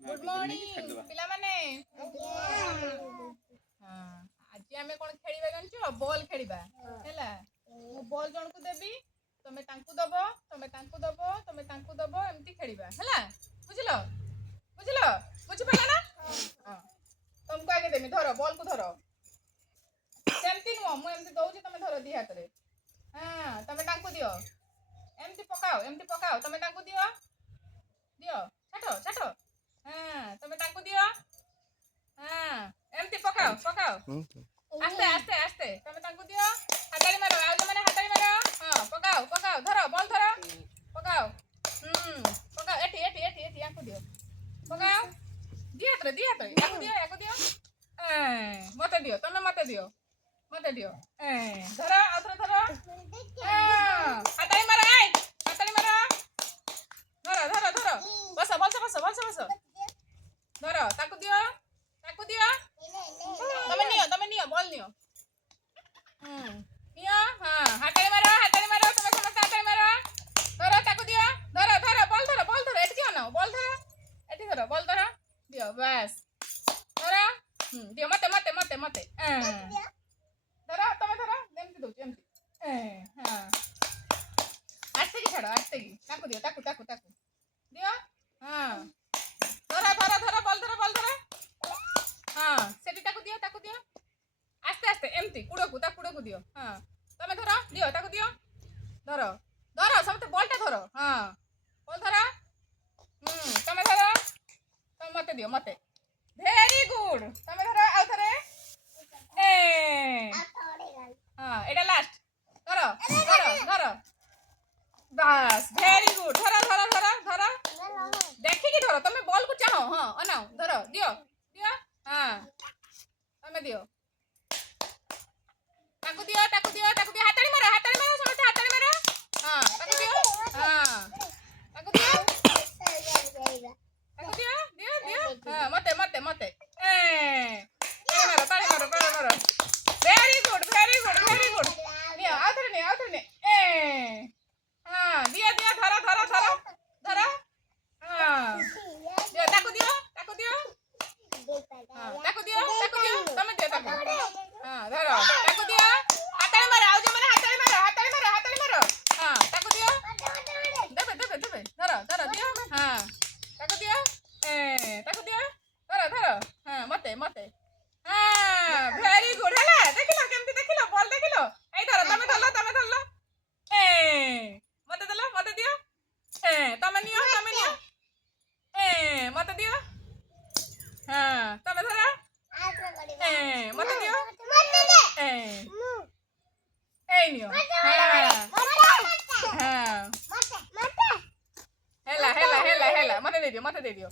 good morning पिला माने आज आमे कोन खेलिबा जानछो बॉल खेलिबा हैला मु बॉल जण को देबी तमे तांकू दबो तमे तांकू दबो तमे तांकू दबो एमती खेलिबा हैला बुझिलो बुझिलो बुझि पाला ना हां तुमको आगे देमी धरो बॉल को धरो सेमती नो मु एमती दउची तमे धरो दी हाथ रे हां तमे तांकू दियो एमती पकाओ तमे तांकू दियो दियो छाटो छाटो हां तमे तांकू दियो हां एमती पकाओ पकाओ आस्ते आस्ते आस्ते तमे तांकू दियो हातारी मारो आउ जे माने हातारी मारो हां पकाओ पकाओ धरो बॉल धरो पकाओ पकाओ एठी एठी एठी एठी आंकू दियो पकाओ दिया रे याकू दियो मते दियो तमे मते दियो धरो आथरे धरो हातारी मारो हातारी मारो धरो धरो धरो बस बस बस बस बस धरो ताकू दियो तमे नियो बॉल नियो नियो हां हातारी मारो तमे समस्त हातारी मारो धरो ताकू दियो धरो धरो बॉल धरो एठी दियो ना बॉल धरो एठी धरो बॉल धरो दियो बस धरो दियो मते धरो तमे धरो एमती दो एमती हां आस्ते की छाड़ो आस्ते की ताकू दियो हां धरो बॉल धरो हां सेठी ताकू दियो आस्ते आस्ते एमती कुड़ो को दियो हां तमे धरो दियो ताकू दियो धरो समते बॉलटा धरो हां बॉल धरो तमे धरो तमे मते दियो मते वेरी गुड तमे धरो आउ थरे हां एटा लास्ट धरो बस वेरी गुड धरो देखि कि धरो तमे बॉल को चाहो हां अनाओ धरो दियो हां तमे दियो ताकू दियो हातारी मारो समस्त हातारी मारो हां ताकू दियो हां मते ताली मारो वेरी गुड नियो आउ थरे ने हां दियो धरो हां दियो ताकू दियो हां ताकू दियो तमे दियो ताकू हां धरो ताकू दियो हातारी मारो आउ जे माने हातारी मारो हां ताकू दियो देबे धरो दियो हां ताकू दियो धरो हां मते हां वेरी गुड हैला देखिलो केमती देखिलो बॉल देखिलो एई धरो तमे धरलो मते दियो तमे नियो मते दियो हां तमे धरो मते दियो एई नियो हां हेला मते दे दियो